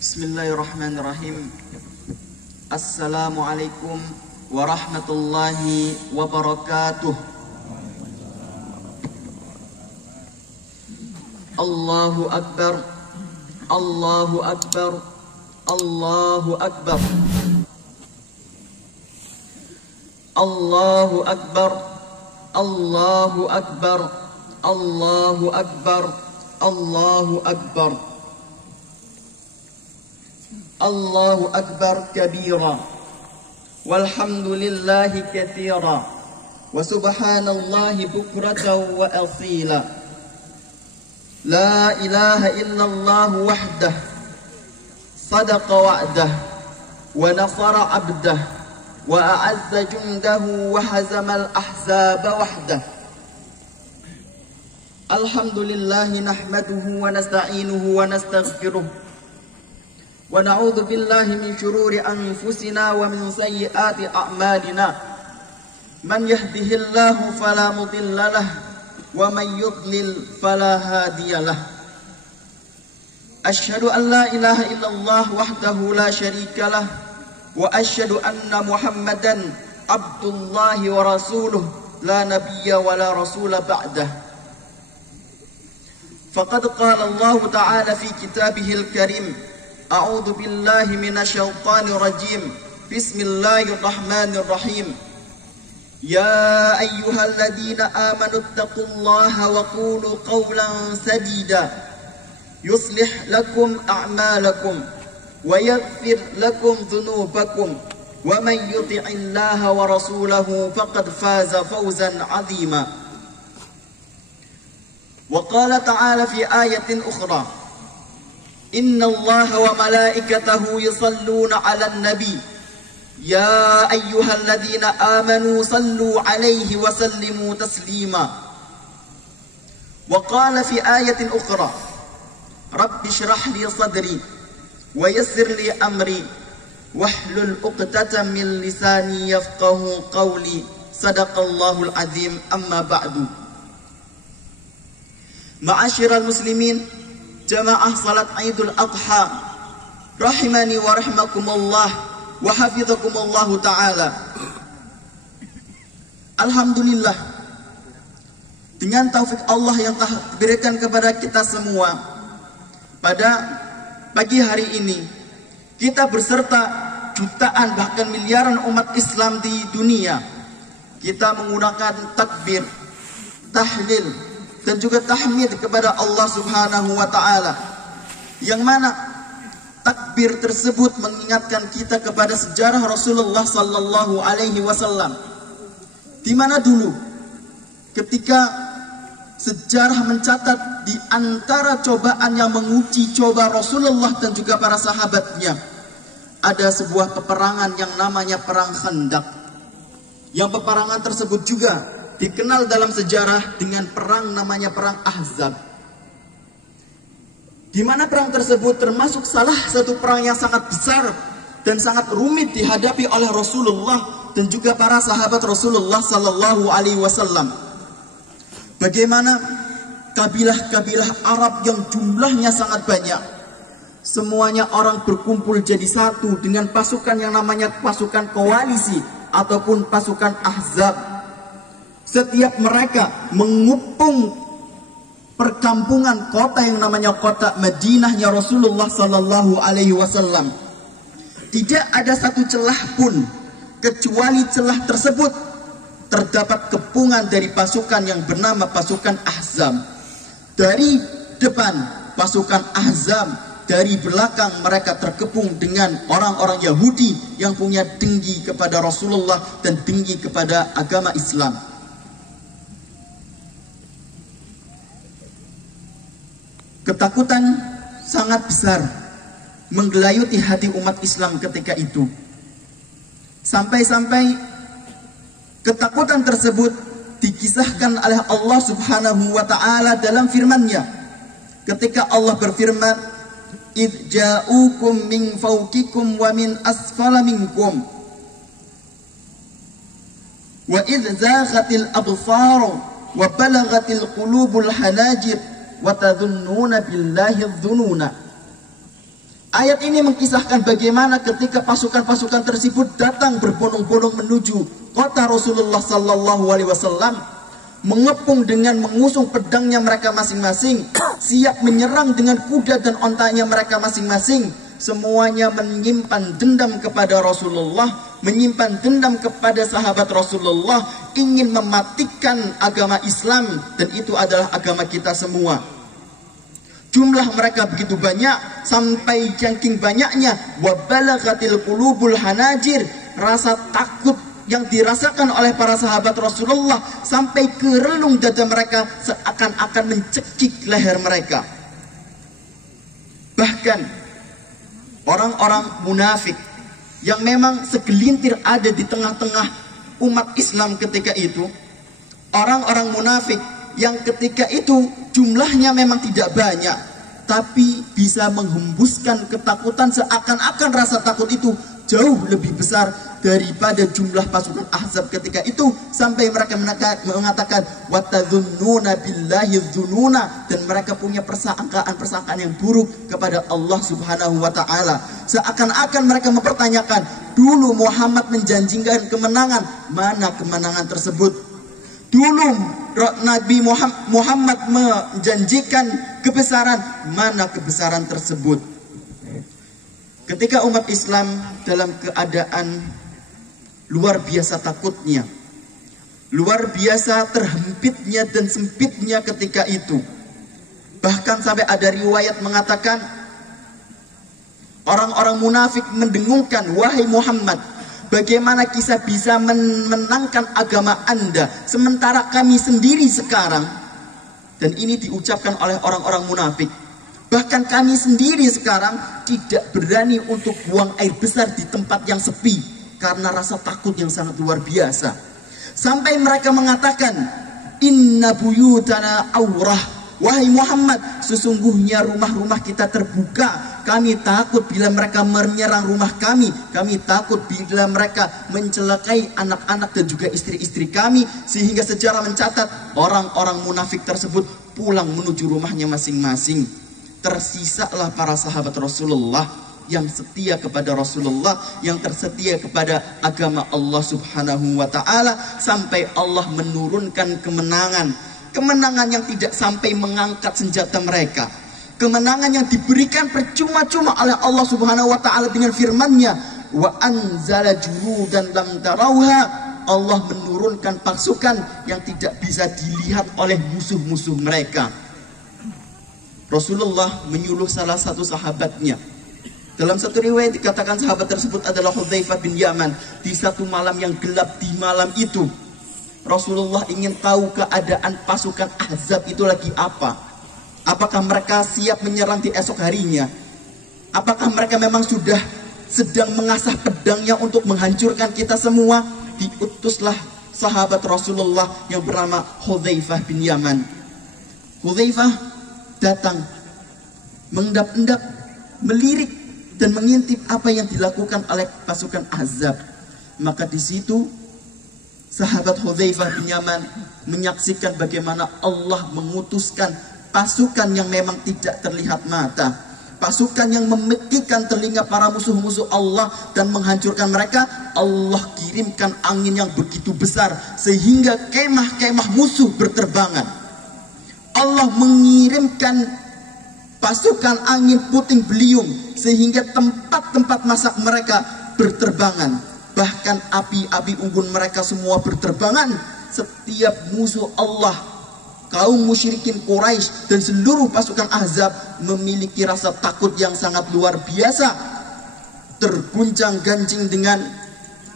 Bismillahirrahmanirrahim. Assalamualaikum warahmatullahi wabarakatuh. Allahu Akbar, Allahu Akbar, Allahu Akbar, Allahu Akbar, Allahu Akbar, Allahu Akbar, Allahu Akbar. Allahu Akbar kabira, walhamdulillahi katsira, wa subhanallahi bukratan wa asila. La ilaha illallah wahdah, sadaqa wa'dah, wa nasara abdah, wa a'azza jundahu, wa hazamal ahzaba wahdah. Alhamdulillahi nahmaduhu wa nasta'inuhu wa nastaghfiruh. Wa na'udzu billahi min syururi anfusina wa min sayyiati a'malina. Man yahdihillahu fala mudilla lahu wa man yudlil fala hadiyalah. Asyhadu an la ilaha illallah wahdahu la syarika lah wa asyhadu anna Muhammadan abdullahi wa rasuluh la nabiyya wa la rasula ba'dah. Faqad qala Allah ta'ala fi kitabihil karim, A'udzu billahi minasyaitonir rajim. Bismillahirrahmanirrahim. Ya ayyuhalladzina amanu taqullaha wa qulu qawlan sadida yuslih lakum a'malakum wa yaghfir lakum dhunubakum wa man yuti'illaha wa rasulahu faqad faza fawzan 'azima. Wa qala ta'ala fi ayatin ukhra, Inna Allah wa malaikatahu yusalluna 'alan nabi ya ayyuhalladzina amanu sallu 'alaihi wa sallimu taslima. Wa qala fi ayatin ukhra, Rabbi shrah li sadri wa yassir li amri wahlul 'uqdatam min lisani yafqahu qawli. Sadaqallahul azim. Amma ba'du. Ma'asyiral muslimin, jamaah salat Idul Adha, rahimani wa rahimakumullah wa hafizakumullahu ta'ala. Alhamdulillah, dengan taufik Allah yang telah diberikan kepada kita semua, pada pagi hari ini kita berserta jutaan bahkan miliaran umat Islam di dunia, kita menggunakan takbir, tahlil dan juga tahmid kepada Allah Subhanahu wa ta'ala, yang mana takbir tersebut mengingatkan kita kepada sejarah Rasulullah sallallahu alaihi wasallam, di mana dulu ketika sejarah mencatat di antara cobaan yang menguji coba Rasulullah dan juga para sahabatnya, ada sebuah peperangan yang namanya perang Khandaq, yang peperangan tersebut juga dikenal dalam sejarah dengan perang namanya perang Ahzab, di mana perang tersebut termasuk salah satu perang yang sangat besar dan sangat rumit dihadapi oleh Rasulullah dan juga para sahabat Rasulullah sallallahu alaihi wasallam. Bagaimana kabilah-kabilah Arab yang jumlahnya sangat banyak, semuanya orang berkumpul jadi satu dengan pasukan yang namanya pasukan koalisi ataupun pasukan Ahzab. Setiap mereka mengepung perkampungan kota yang namanya kota Madinahnya Rasulullah sallallahu alaihi wasallam. Tidak ada satu celah pun kecuali celah tersebut terdapat kepungan dari pasukan yang bernama pasukan Ahzab. Dari depan pasukan Ahzab, dari belakang mereka terkepung dengan orang-orang Yahudi yang punya dengki kepada Rasulullah dan dengki kepada agama Islam. Ketakutan sangat besar menggelayuti hati umat Islam ketika itu. Sampai-sampai ketakutan tersebut dikisahkan oleh Allah Subhanahu wa ta'ala dalam firman-Nya. Ketika Allah berfirman, "Idz ja'ukum min fawqikum wa min asfala minkum wa idz zaghatil absar wa balagatil qulubul hanajir wa tadhunnuna billahi dhununa." Ayat ini mengkisahkan bagaimana ketika pasukan-pasukan tersebut datang berbondong-bondong menuju kota Rasulullah sallallahu alaihi wasallam, mengepung dengan mengusung pedangnya mereka masing-masing, siap menyerang dengan kuda dan ontanya mereka masing-masing. Semuanya menyimpan dendam kepada Rasulullah, menyimpan dendam kepada sahabat Rasulullah, ingin mematikan agama Islam, dan itu adalah agama kita semua. Jumlah mereka begitu banyak, sampai saking banyaknya wabalaghatil qulubul hanajir, rasa takut yang dirasakan oleh para sahabat Rasulullah sampai ke relung dada mereka, seakan-akan mencekik leher mereka. Bahkan orang-orang munafik yang memang segelintir ada di tengah-tengah umat Islam ketika itu, orang-orang munafik yang ketika itu jumlahnya memang tidak banyak, tapi bisa menghembuskan ketakutan, seakan-akan rasa takut itu jauh lebih besar daripada jumlah pasukan Ahzab ketika itu, sampai mereka mengatakan watadzunnuna billahi dzununa, dan mereka punya persangkaan yang buruk kepada Allah Subhanahu wa taala. Seakan-akan mereka mempertanyakan, dulu Muhammad menjanjikan kemenangan, mana kemenangan tersebut? Dulu Nabi Muhammad menjanjikan kebesaran, mana kebesaran tersebut? Ketika umat Islam dalam keadaan luar biasa takutnya, luar biasa terhempitnya dan sempitnya ketika itu, bahkan sampai ada riwayat mengatakan orang-orang munafik mendengungkan, wahai Muhammad, bagaimana kita bisa menangkan agama Anda sementara kami sendiri sekarang, dan ini diucapkan oleh orang-orang munafik, bahkan kami sendiri sekarang tidak berani untuk buang air besar di tempat yang sepi karena rasa takut yang sangat luar biasa. Sampai mereka mengatakan, inna buyutana aurah, wahai Muhammad, sesungguhnya rumah-rumah kita terbuka. Kami takut bila mereka menyerang rumah kami. Kami takut bila mereka mencelakai anak-anak dan juga istri-istri kami. Sehingga sejarah mencatat orang-orang munafik tersebut pulang menuju rumahnya masing-masing. Tersisalah para sahabat Rasulullah yang setia kepada Rasulullah, yang tersetia kepada agama Allah Subhanahu wa ta'ala, sampai Allah menurunkan kemenangan. Kemenangan yang tidak sampai mengangkat senjata mereka. Kemenangan yang diberikan percuma-cuma oleh Allah Subhanahu wa ta'ala dengan firman-Nya, wa anzala junudan lam tarauha. Allah menurunkan pasukan yang tidak bisa dilihat oleh musuh-musuh mereka. Rasulullah menyuruh salah satu sahabatnya. Dalam satu riwayat dikatakan sahabat tersebut adalah Hudzaifah bin Yaman. Di satu malam yang gelap, di malam itu Rasulullah ingin tahu keadaan pasukan Ahzab itu lagi apa. Apakah mereka siap menyerang di esok harinya? Apakah mereka memang sudah sedang mengasah pedangnya untuk menghancurkan kita semua? Diutuslah sahabat Rasulullah yang bernama Hudzaifah bin Yaman. Hudzaifah datang, mengendap-endap, melirik dan mengintip apa yang dilakukan oleh pasukan Ahzab. Maka di situ sahabat Hudzaifah bin Yaman menyaksikan bagaimana Allah mengutuskan pasukan yang memang tidak terlihat mata, pasukan yang memekikkan telinga para musuh-musuh Allah dan menghancurkan mereka. Allah kirimkan angin yang begitu besar sehingga kemah-kemah musuh berterbangan. Allah mengirimkan pasukan angin puting beliung sehingga tempat-tempat masak mereka berterbangan. Bahkan api-api unggun mereka semua berterbangan. Setiap musuh Allah, kaum musyrikin Quraisy dan seluruh pasukan Ahzab memiliki rasa takut yang sangat luar biasa, terguncang-gancing dengan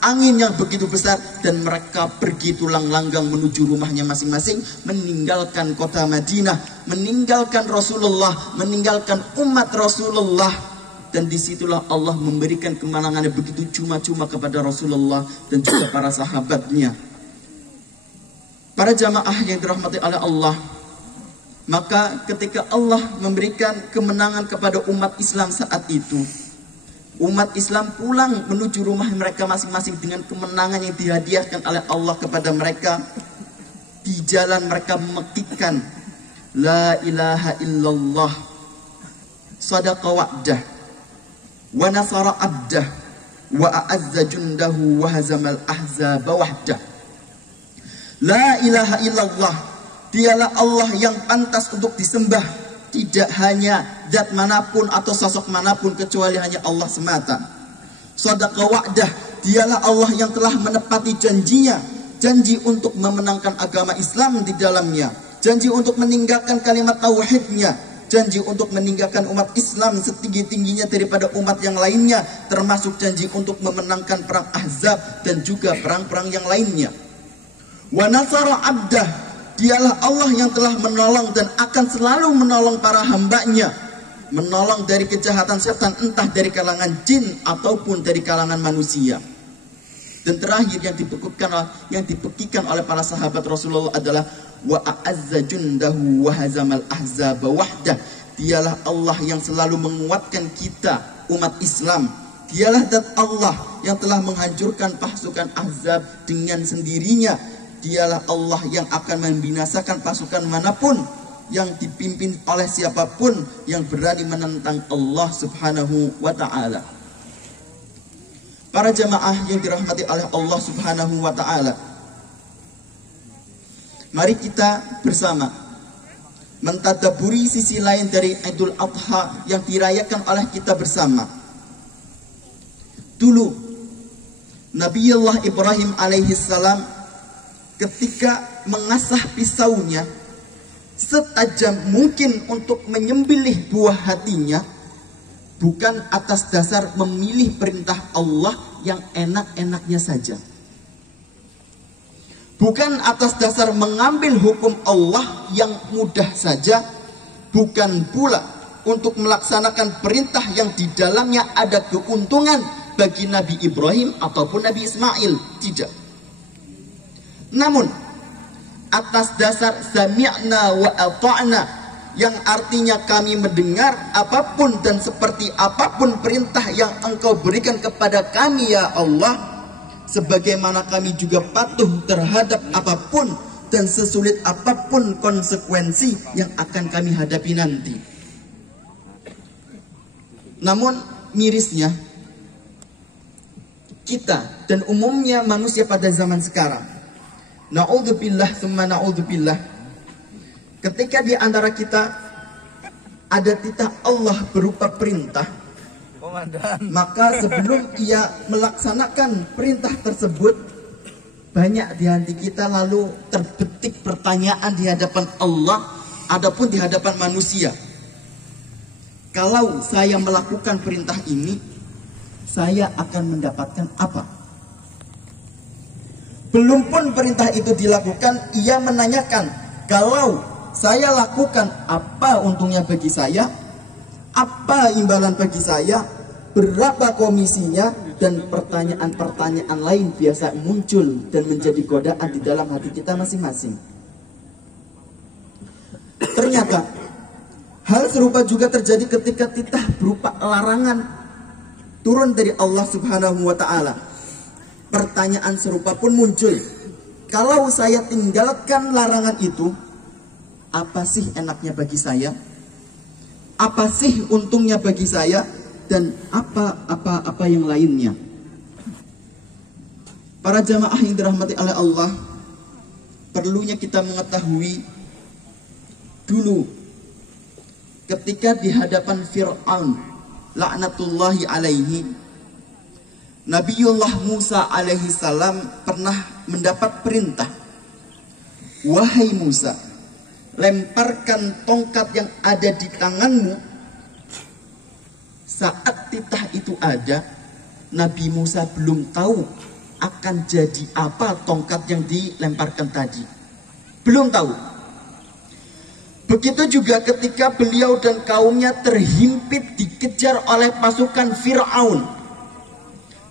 angin yang begitu besar, dan mereka pergi tulang langgang menuju rumahnya masing-masing, meninggalkan kota Madinah, meninggalkan Rasulullah, meninggalkan umat Rasulullah. Dan disitulah Allah memberikan kemenangan yang begitu cuma-cuma kepada Rasulullah dan juga para sahabatnya. Para jamaah yang dirahmati oleh Allah, maka ketika Allah memberikan kemenangan kepada umat Islam saat itu, umat Islam pulang menuju rumah mereka masing-masing dengan kemenangan yang dihadiahkan oleh Allah kepada mereka. Di jalan mereka memekikkan la ilaha illallah, sadaqa wa'dah, wa nasara abdah wa a'azza jundahu wa hazamal ahzaba wahdah. La ilaha illallah, dialah Allah yang pantas untuk disembah, tidak hanya zat manapun atau sosok manapun kecuali hanya Allah semata. Shadaqa wa'dah, dialah Allah yang telah menepati janjinya, janji untuk memenangkan agama Islam di dalamnya, janji untuk meninggalkan kalimat tauhidnya, janji untuk meninggalkan umat Islam setinggi-tingginya daripada umat yang lainnya, termasuk janji untuk memenangkan perang Ahzab dan juga perang-perang yang lainnya. Wa nasara abdah, dialah Allah yang telah menolong dan akan selalu menolong para hambanya, menolong dari kejahatan setan, entah dari kalangan jin ataupun dari kalangan manusia. Dan terakhir yang dipekikan oleh para sahabat Rasulullah adalah wa a'azza jundahu wa hazamal ahzaba wahdah, dialah Allah yang selalu menguatkan kita umat Islam, dialah zat Allah yang telah menghancurkan pasukan Ahzab dengan sendirinya, dialah Allah yang akan membinasakan pasukan manapun yang dipimpin oleh siapapun yang berani menentang Allah subhanahu wa ta'ala. Para jamaah yang dirahmati oleh Allah subhanahu wa ta'ala, mari kita bersama mentadaburi sisi lain dari Idul Adha yang dirayakan oleh kita bersama. Dulu Nabiullah Ibrahim alaihissalam ketika mengasah pisaunya setajam mungkin untuk menyembelih buah hatinya, bukan atas dasar memilih perintah Allah yang enak-enaknya saja, bukan atas dasar mengambil hukum Allah yang mudah saja, bukan pula untuk melaksanakan perintah yang di dalamnya ada keuntungan bagi Nabi Ibrahim ataupun Nabi Ismail, tidak. Namun atas dasar sami'na wa ata'na, yang artinya kami mendengar apapun dan seperti apapun perintah yang Engkau berikan kepada kami ya Allah, sebagaimana kami juga patuh terhadap apapun dan sesulit apapun konsekuensi yang akan kami hadapi nanti. Namun mirisnya kita dan umumnya manusia pada zaman sekarang, na'udzubillah summa na'udzubillah, ketika di antara kita ada titah Allah berupa perintah, maka sebelum ia melaksanakan perintah tersebut, banyak di hati kita lalu terbetik pertanyaan di hadapan Allah adapun di hadapan manusia. Kalau saya melakukan perintah ini, saya akan mendapatkan apa? Belum pun perintah itu dilakukan, ia menanyakan, kalau saya lakukan, apa untungnya bagi saya? Apa imbalan bagi saya? Berapa komisinya? Dan pertanyaan-pertanyaan lain biasa muncul dan menjadi godaan di dalam hati kita masing-masing. Ternyata hal serupa juga terjadi ketika titah berupa larangan turun dari Allah subhanahu wa ta'ala. Pertanyaan serupa pun muncul. Kalau saya tinggalkan larangan itu, apa sih enaknya bagi saya? Apa sih untungnya bagi saya? Dan apa yang lainnya? Para jamaah yang dirahmati oleh Allah, perlunya kita mengetahui dulu ketika di hadapan Fir'aun laknatullahi alaihi, Nabiullah Musa alaihi salam pernah mendapat perintah, wahai Musa, lemparkan tongkat yang ada di tanganmu. Saat titah itu ada, Nabi Musa belum tahu akan jadi apa tongkat yang dilemparkan tadi, belum tahu. Begitu juga ketika beliau dan kaumnya terhimpit dikejar oleh pasukan Fir'aun,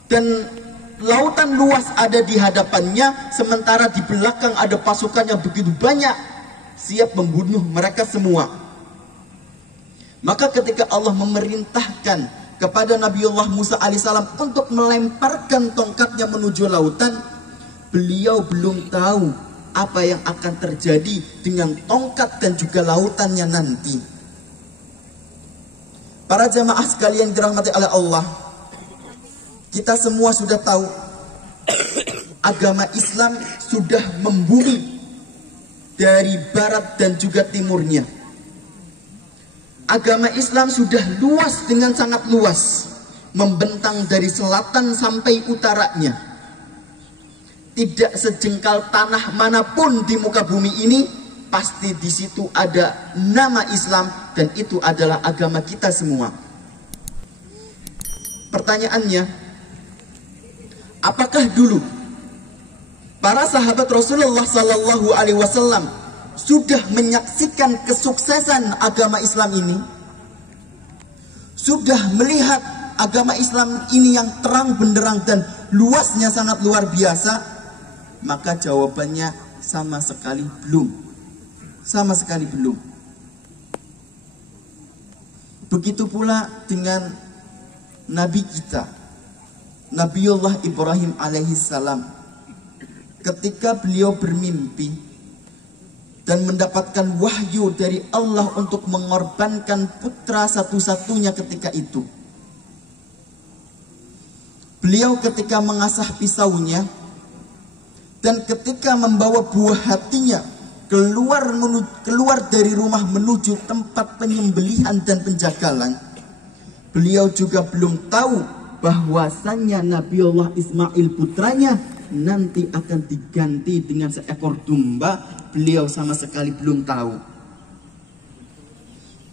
dan lautan luas ada di hadapannya, sementara di belakang ada pasukan yang begitu banyak, siap membunuh mereka semua. Maka ketika Allah memerintahkan kepada Nabiullah Musa alaihissalam untuk melemparkan tongkatnya menuju lautan, beliau belum tahu apa yang akan terjadi dengan tongkat dan juga lautannya nanti. Para jamaah sekalian dirahmati oleh Allah, kita semua sudah tahu agama Islam sudah membumi dari barat dan juga timurnya. Agama Islam sudah luas dengan sangat luas, membentang dari selatan sampai utaranya. Tidak sejengkal tanah manapun di muka bumi ini pasti di situ ada nama Islam, dan itu adalah agama kita semua. Pertanyaannya, apakah dulu para sahabat Rasulullah Sallallahu Alaihi Wasallam sudah menyaksikan kesuksesan agama Islam ini? Sudah melihat agama Islam ini yang terang benderang dan luasnya sangat luar biasa? Maka jawabannya sama sekali belum. Sama sekali belum. Begitu pula dengan Nabi kita, Nabiullah Ibrahim alaihissalam. Ketika beliau bermimpi dan mendapatkan wahyu dari Allah untuk mengorbankan putra satu-satunya ketika itu, beliau ketika mengasah pisaunya dan ketika membawa buah hatinya keluar dari rumah menuju tempat penyembelihan dan penjagalan, beliau juga belum tahu bahwasannya Nabiullah Ismail putranya nanti akan diganti dengan seekor domba. Beliau sama sekali belum tahu.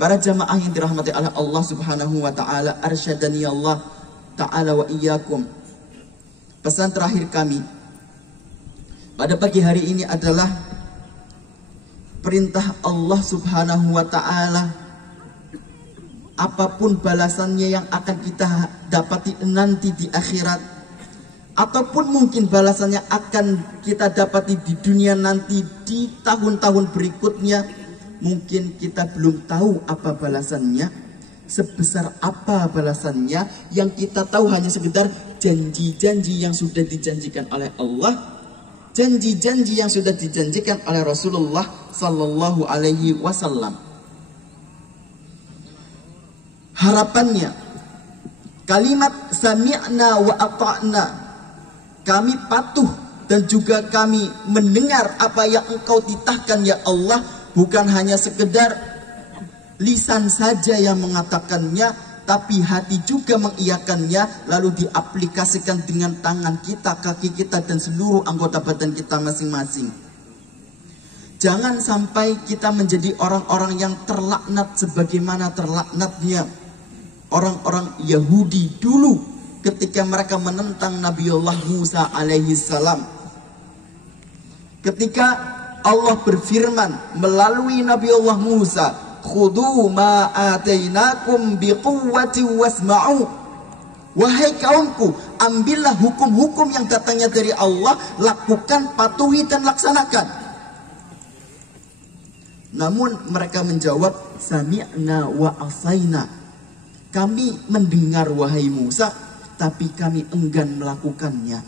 Para jamaah yang dirahmati oleh Allah Subhanahu wa taala, arsyadani Allah taala wa iyyakum. Pesan terakhir kami pada pagi hari ini adalah perintah Allah Subhanahu wa ta'ala. Apapun balasannya yang akan kita dapati nanti di akhirat, ataupun mungkin balasannya akan kita dapati di dunia nanti di tahun-tahun berikutnya, mungkin kita belum tahu apa balasannya, sebesar apa balasannya. Yang kita tahu hanya sekedar janji-janji yang sudah dijanjikan oleh Allah, janji-janji yang sudah dijanjikan oleh Rasulullah Sallallahu Alaihi Wasallam. Harapannya, kalimat sami'na wa ata'na, kami patuh dan juga kami mendengar apa yang Engkau titahkan ya Allah, bukan hanya sekedar lisan saja yang mengatakannya, tapi hati juga mengiyakannya, lalu diaplikasikan dengan tangan kita, kaki kita, dan seluruh anggota badan kita masing-masing. Jangan sampai kita menjadi orang-orang yang terlaknat sebagaimana terlaknatnya orang-orang Yahudi dulu ketika mereka menentang Nabiullah Musa alaihi salam. Ketika Allah berfirman melalui Nabiullah Musa, "Khudhu ma atainakum biquwwati wasma'u." Wahai kaumku, ambillah hukum-hukum yang datangnya dari Allah, lakukan, patuhi dan laksanakan. Namun mereka menjawab, sami'na wa asaina. Kami mendengar wahai Musa, tapi kami enggan melakukannya.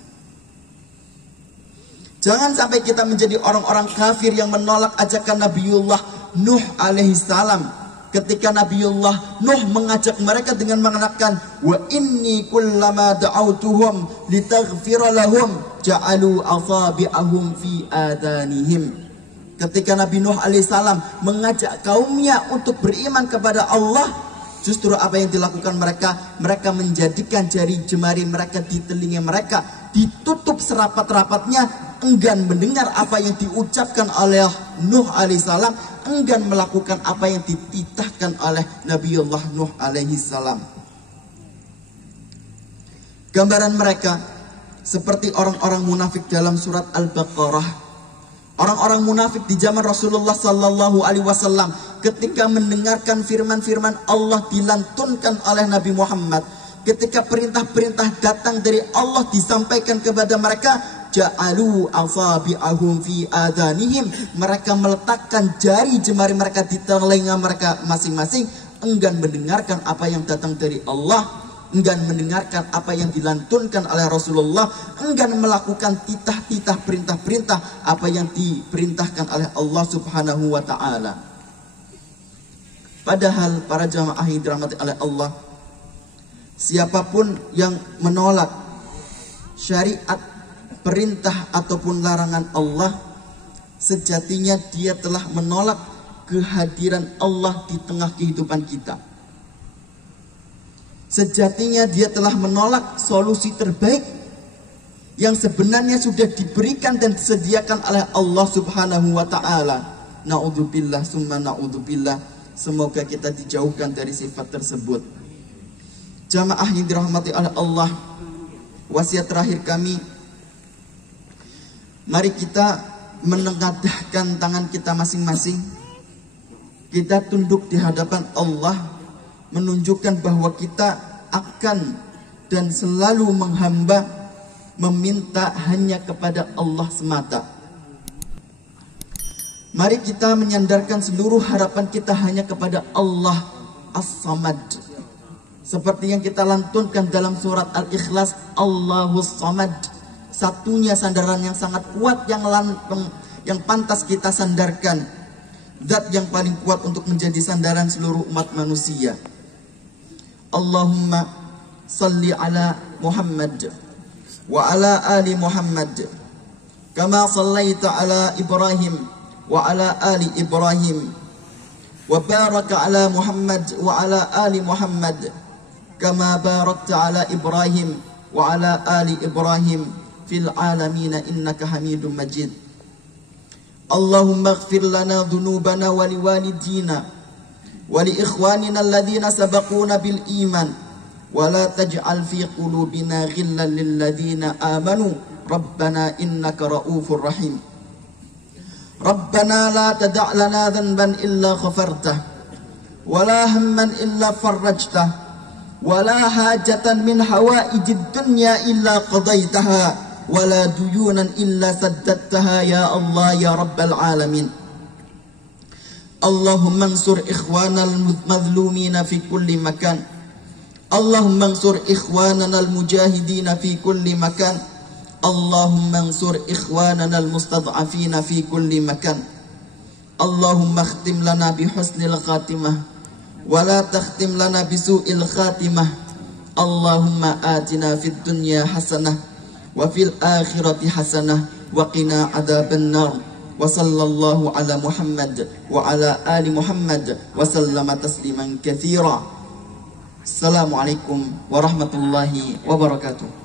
Jangan sampai kita menjadi orang-orang kafir yang menolak ajakan Nabiullah Nuh alaihissalam. Ketika Nabiullah Nuh mengajak mereka dengan mengatakan, wa inni kullama da'autuhum litaghfira lahum ja'alu asabi'ahum fi adanihim. Ketika Nabi Nuh alaihissalam mengajak kaumnya untuk beriman kepada Allah, justru apa yang dilakukan mereka? Mereka menjadikan jari jemari mereka di telinga mereka, ditutup serapat-rapatnya, enggan mendengar apa yang diucapkan oleh Nuh alaihissalam, enggan melakukan apa yang dititahkan oleh Nabiullah Nuh alaihissalam. Gambaran mereka seperti orang-orang munafik dalam surat Al-Baqarah. Orang-orang munafik di zaman Rasulullah Sallallahu Alaihi Wasallam ketika mendengarkan firman-firman Allah dilantunkan oleh Nabi Muhammad, ketika perintah-perintah datang dari Allah disampaikan kepada mereka, ja'alu asabi'ahum fi adanihim, mereka meletakkan jari jemari mereka di telinga mereka masing-masing, enggan mendengarkan apa yang datang dari Allah, enggan mendengarkan apa yang dilantunkan oleh Rasulullah, enggan melakukan titah-titah perintah-perintah apa yang diperintahkan oleh Allah Subhanahu wa ta'ala. Padahal para jamaah yang dirahmati oleh Allah, siapapun yang menolak syariat, perintah ataupun larangan Allah, sejatinya dia telah menolak kehadiran Allah di tengah kehidupan kita. Sejatinya dia telah menolak solusi terbaik yang sebenarnya sudah diberikan dan disediakan oleh Allah Subhanahu wa ta'ala. Na'udzubillah summa na'udzubillah. Semoga kita dijauhkan dari sifat tersebut. Jamaah yang dirahmati oleh Allah, wasiat terakhir kami, mari kita menengadahkan tangan kita masing-masing. Kita tunduk di hadapan Allah, menunjukkan bahwa kita akan dan selalu menghamba, meminta hanya kepada Allah semata. Mari kita menyandarkan seluruh harapan kita hanya kepada Allah As-Samad. Seperti yang kita lantunkan dalam surat Al-Ikhlas, Allahus Samad. Satunya sandaran yang sangat kuat yang pantas kita sandarkan. Zat yang paling kuat untuk menjadi sandaran seluruh umat manusia. Allahumma salli ala Muhammad wa ala ali Muhammad kama sallaita ala Ibrahim wa ala ali Ibrahim wa baraka ala Muhammad wa ala ali Muhammad kama barakta ala Ibrahim wa ala ali Ibrahim fil alamin innaka Hamidum Majid. Allahumma ighfir lana dhunubana wa liwalidina wa li ikhwanina alladhina sabaquna bil iman wa la taj'al fi qulubina ghillan lil ladzina amanu rabbana innaka ra'ufur rahim. Rabbana la tada' lana dhanban illa ghafartah wa la hamman illa farajtah wa la hajatan min hawaijid dunya illa qadaitaha wa la duyunan illa saddattaha ya Allah ya rabbal alamin. Allahumma ansur ikhwanal madhlumina fi kulli makan. Allahumma ansur ikhwanana al-mujahidina fi kulli makan. Allahumma ansur ikhwanana al-mustad'afina fi kulli makan. Allahumma khtim lana bi husnil khatimah wa la takhtim lana bi su'il khatimah. Allahumma atina fid dunya hasanah wa fil akhirati hasanah wa qina adzaban nar. Wa sallallahu ala Muhammad wa ala ali Muhammad wa sallama tasliman katsira. Assalamualaikum warahmatullahi wabarakatuh.